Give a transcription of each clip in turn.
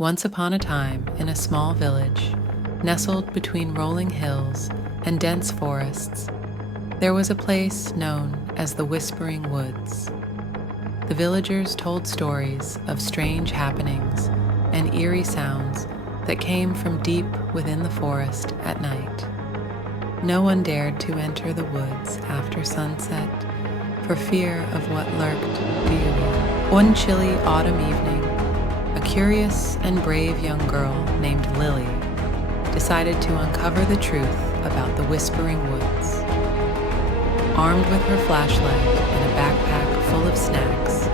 Once upon a time, in a small village, nestled between rolling hills and dense forests, there was a place known as the Whispering Woods. The villagers told stories of strange happenings and eerie sounds that came from deep within the forest at night. No one dared to enter the woods after sunset for fear of what lurked beyond. One chilly autumn evening, a curious and brave young girl named Lily decided to uncover the truth about the Whispering Woods. Armed with her flashlight and a backpack full of snacks,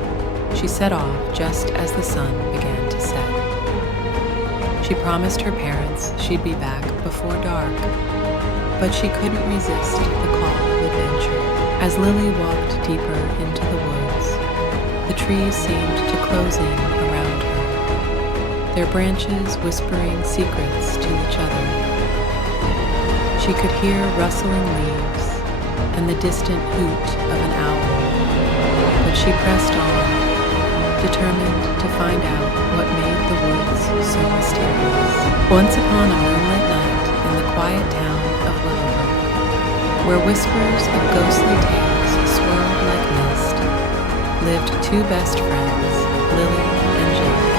she set off just as the sun began to set. She promised her parents she'd be back before dark, but she couldn't resist the call of adventure. As Lily walked deeper into the woods, the trees seemed to close in around her, their branches whispering secrets to each other. She could hear rustling leaves and the distant hoot of an owl, but she pressed on, determined to find out what made the woods so mysterious. Once upon a moonlit night in the quiet town of Willowbrook, where whispers of ghostly tales swirled like mist, lived two best friends, Lily and Jake.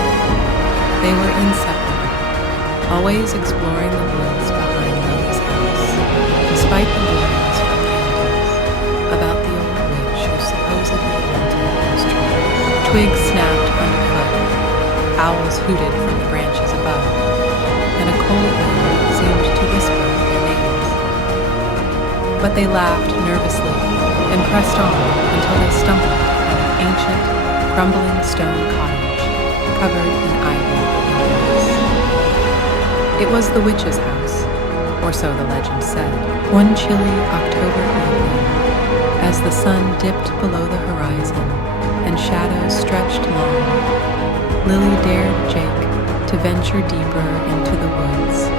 They were inseparable, always exploring the woods behind Lily's house, despite the warnings from neighbors about the old witch who supposedly haunted those trees. Twigs snapped underfoot, owls hooted from the branches above, and a cold wind seemed to whisper their names. But they laughed nervously and pressed on until they stumbled on an ancient, crumbling stone cottage covered in ivy and moss. It was the witch's house, or so the legend said. One chilly October evening, as the sun dipped below the horizon and shadows stretched long, Lily dared Jake to venture deeper into the woods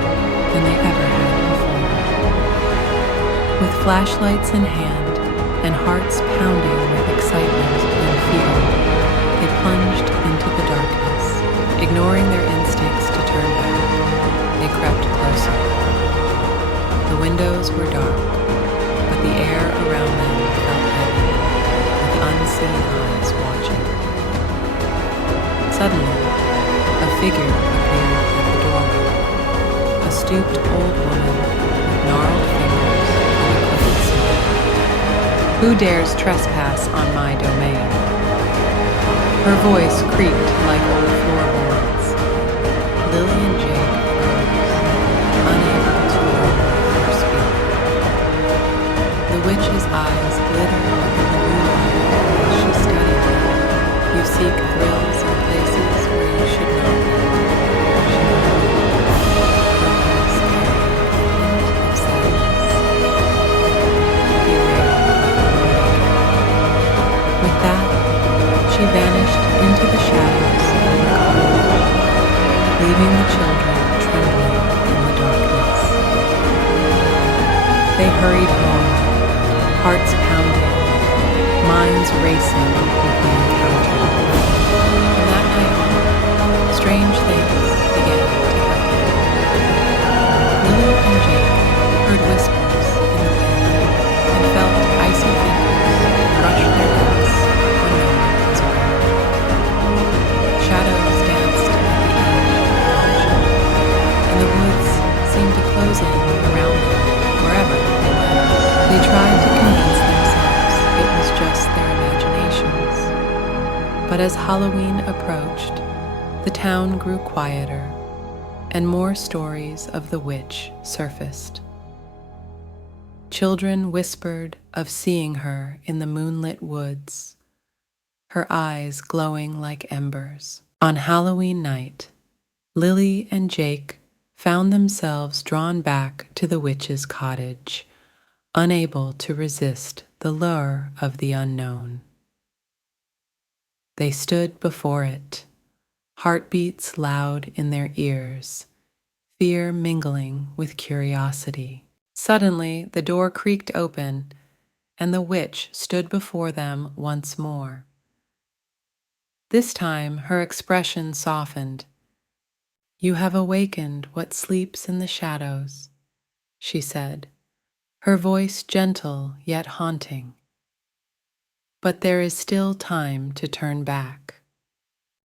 than they ever had before. With flashlights in hand and hearts pounding with excitement and fear, they plunged into the darkness. Ignoring their instincts to turn back, they crept closer. The windows were dark, but the air around them felt heavy, with unseen eyes watching. Suddenly, a figure appeared at the doorway, a stooped old woman with gnarled fingers and a crooked sword. "Who dares trespass on my domain?" Her voice creaked like old floorboards. Lily and Jake froze, unable to move or speak. The witch's eyes glittered in the moonlight as she studied them. "You seek thrills in places where you should not be," she murmured, her voice carrying a hint of sadness. "Beware of the wicked." With that, she vanished into the shadows of the cottage, leaving the children trembling in the darkness. They hurried home, hearts pounding, minds racing with the encounter. From that night on, strange things began to happen. Lily and Jake heard whispers in the wind and felt icy fingers brush their necks when no one was around. Shadows danced at the edge of the vision, and the woods seemed to close in around them wherever they went. They tried to convince themselves it was just their imaginations. But as Halloween approached, the town grew quieter, and more stories of the witch surfaced. Children whispered of seeing her in the moonlit woods, her eyes glowing like embers. On Halloween night, Lily and Jake found themselves drawn back to the witch's cottage, unable to resist the lure of the unknown. They stood before it, heartbeats loud in their ears, fear mingling with curiosity. Suddenly, the door creaked open, and the witch stood before them once more. This time, her expression softened, You have awakened what sleeps in the shadows, she said, her voice gentle yet haunting. But there is still time to turn back.